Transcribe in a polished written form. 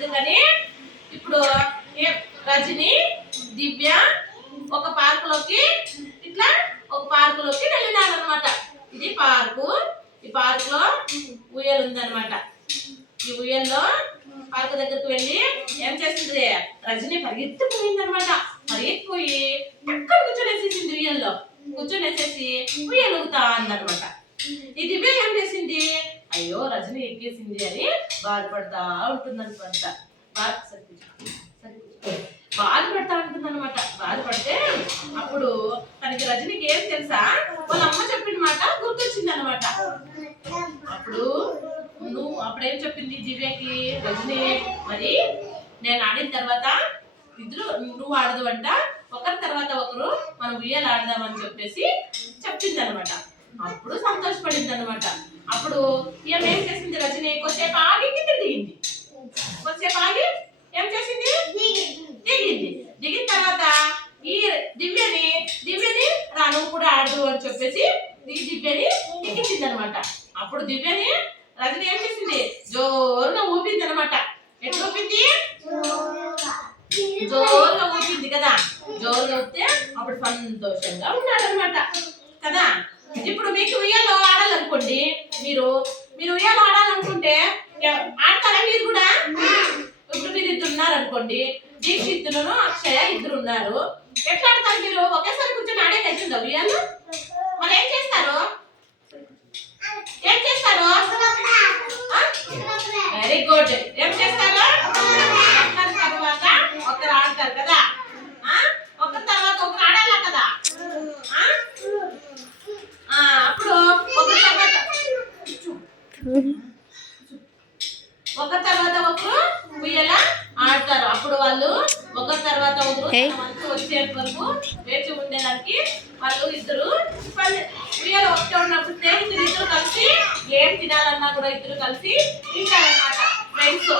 అందుకని ఇప్పుడు రజని దివ్య ఒక పార్కులోకి వెళ్ళినారనమాట. ఇది పార్కు. ఈ పార్క్ లో ఉయ్యాల ఉందన్నమాట. ఈ ఉయ్యల్లో పార్కు దగ్గరకు వెళ్ళి ఏం చేస్తుంది, రజని పరిగెత్తిపోయింది అనమాట. పరిగెత్తిపోయి పక్కన కూర్చొనేసేసింది. ఉయ్యల్లో కూర్చొనేసేసి ఉయ్యలు ఊగుతా అందనమాట. ఈ దివ్య ఏం చేసింది, అయ్యో రజని ఎక్కేసింది అని బాధపడతా ఉంటుందనమాట. బాధపడతా ఉంటుందన్నమాట. బాధపడితే అప్పుడు తనకి రజనికి ఏం తెలుసా, వాళ్ళ అమ్మ చెప్పిన మాట గుర్తొచ్చింది అనమాట. అప్పుడేం చెప్పింది దివ్యకి రజని, మరి నేను ఆడిన తర్వాత ఇద్దరు నువ్వు ఆడదు అంట, ఒకరి తర్వాత ఒకరు మనం ఉయ్యాలు ఆడదామని చెప్పేసి చెప్పింది అనమాట. అప్పుడు సంతోషపడింది అనమాట. అప్పుడు ఏం చేసింది రజని, కొద్దిసేపు ఆగి కింద దిగింది. కొద్దిసేపు ఆగి ఏం చేసింది, దిగిన తర్వాత ఈ దివ్యని రా నువ్వు కూడా ఆడదు అని చెప్పేసి ఈ దివ్యని ఎక్కించింది అనమాట. అప్పుడు దివ్యని రజని ఏం చేసింది, జోరుగా ఊపింది అనమాట. ఎట్లా ఊపింది, జోరుగా ఊపింది కదా. జోరుగా ఊపితే అప్పుడు సంతోషంగా ఉన్నాడనమాట కదా. ఇప్పుడు మీకు ఉయ్యాలో ఆడాలనుకోండి, మీరు ఉయ్యాలో ఆడాలనుకుంటే ఆడతారా మీరు కూడా? ఇప్పుడు మీరు ఇద్దరు ఉన్నారనుకోండి, దీక్షిత్తులను అక్షయ ఇద్దరు ఉన్నారు. ఎట్లా ఆడతారు మీరు? ఒకేసారి కూర్చొని ఆడే అవుతుందా ఉయ్యాలు? మరి ఏం చేస్తారు? Very good. ఏం చేస్తారు? ఒకరి తర్వాత ఒకరు ఆడతారు కదా. ఒకరి తర్వాత ఒకరు ఆడాలా కదా. అప్పుడు ఒకరి తర్వాత ఒకరు ఉయ్యాల ఆడతారు. అప్పుడు వాళ్ళు ఒకరి తర్వాత ఒకరు వచ్చే వరకు వేచి ఉండేదానికి వాళ్ళు ఇద్దరు ఉయ్యాల ఒకటే ఉన్నప్పుడు స్నేహితులు ఇద్దరు కలిసి ఏం తినాలన్నా కూడా ఇద్దరు కలిసి తింటారన్నమాట. ఫ్రెండ్స్